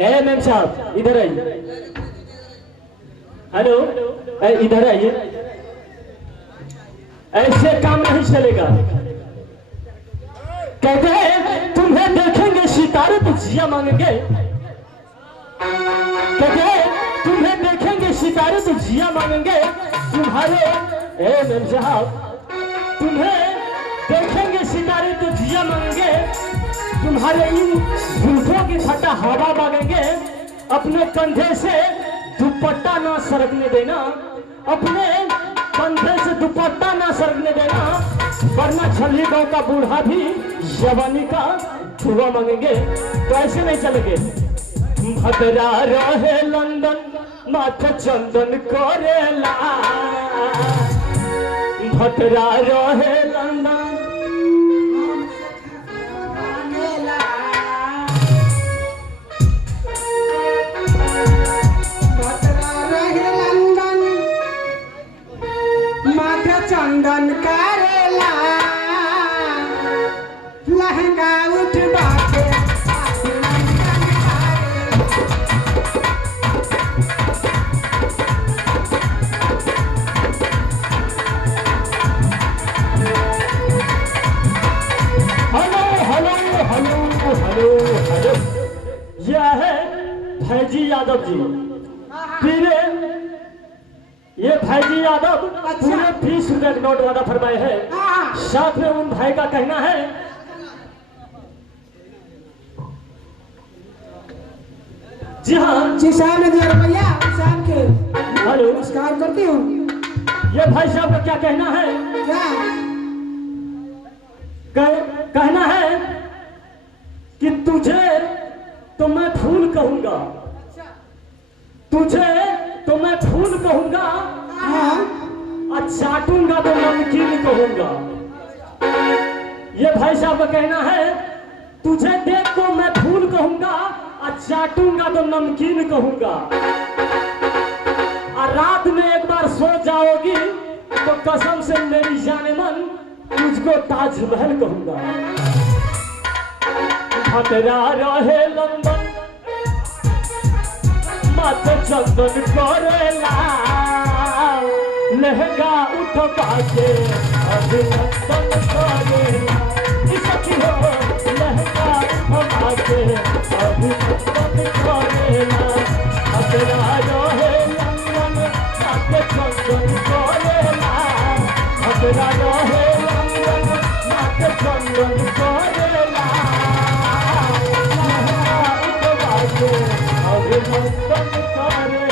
ए मैम साहब इधर आइए। हेलो, इधर आइए। ऐसे काम नहीं चलेगा। कहते हैं तुम्हें देखेंगे सितारे तो जिया मांगेंगे। कहते हैं तुम्हें देखेंगे सितारे तो जिया मांगेंगे। तुम्हारे ए मैम साहब, तुम्हें देखेंगे सितारे तो जिया मांगेंगे। तुम्हारे इन जुल्फों की फटा हवा मांगेंगे। अपने कंधे से दुपट्टा ना सरकने देना। अपने कंधे से दुपट्टा ना सरकने देना, वरना छल्ली गांव का बूढ़ा भी जवानी का छुआ मांगेंगे। तो ऐसे नहीं चलेंगे। भद्रा रहे लंदन माथे चंदन करेला। भद्रा रहे लंदन चंदन करेला। लहंगा उठवा के hello hello hello hello hello, यह है फैजी यादव जी। फिर ये भाईजी यादव पूरे 20 रुपए के नोट वादा फरमाए हैं। साथ में उन भाई का कहना है जी हाँ जी साहब ने दिया रुपया साहब के हेलो, नमस्कार करती हूँ। ये भाई साहब का क्या कहना है? क्या कहना है कि तुझे तो मैं फूल कहूंगा, तुझे तो मैं फूल कहूंगा, और चाटूंगा तो नमकीन कहूंगा। ये भाई साहब का कहना है तुझे देख को मैं फूल कहूंगा और चाटूंगा तो नमकीन कहूंगा। और रात में एक बार सो जाओगी तो कसम से मेरी जाने मन तुझको ताजमहल कहूंगा। भद्रा रहे लंदन माथे चंदन करेला। लहंगा उठवा के अभिनंदन करेला। सखी हो लहंगा उठवा के अभिनंदन करेला। भद्रा रहे लंदन माथे चंदन करेला। भद्रा रहे लंदन माथे चंदन करेला। लहंगा उठवा के अभिनंदन करेला।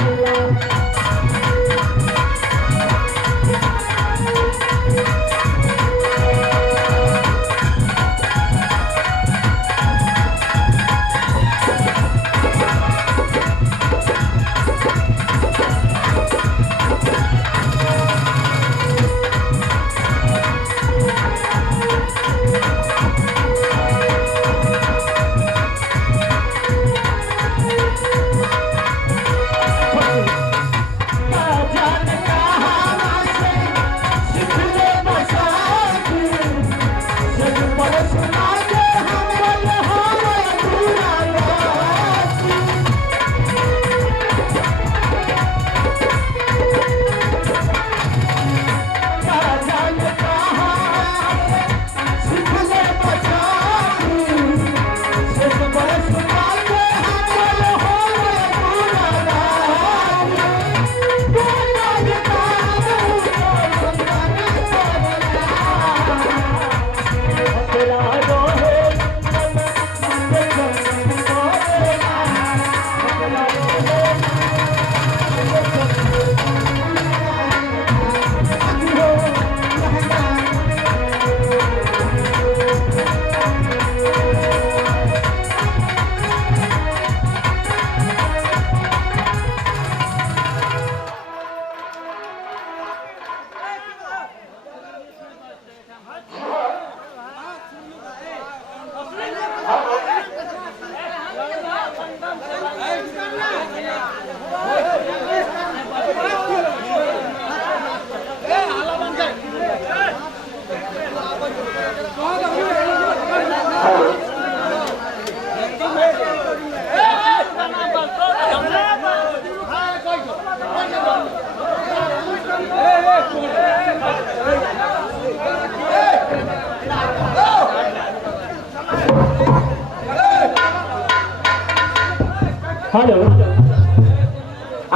हेलो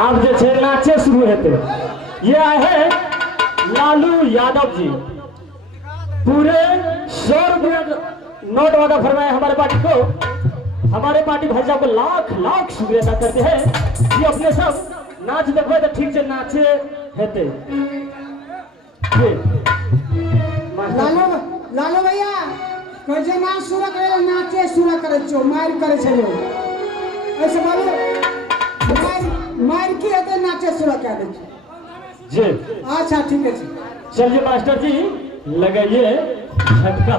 आप जो छे नाचे शुरू हेते ये है लालू यादव जी पूरे 100 रुपया नोट वादा फरमाए हमारे पार्टी को। हमारे पार्टी भाई साहब को लाख लाख शुक्रिया अदा करते हैं। ये अपने सब नाच देखो तो ठीक से नाचे हेते। लालो लालो भैया कैसे नाच शुरू करे नाचे शुरू करे छो मार करे छलो ऐसे बोलो मार की होते नाचे शुरू कर दे जी। अच्छा ठीक है जी। चलिए मास्टर जी लगाइए झटका।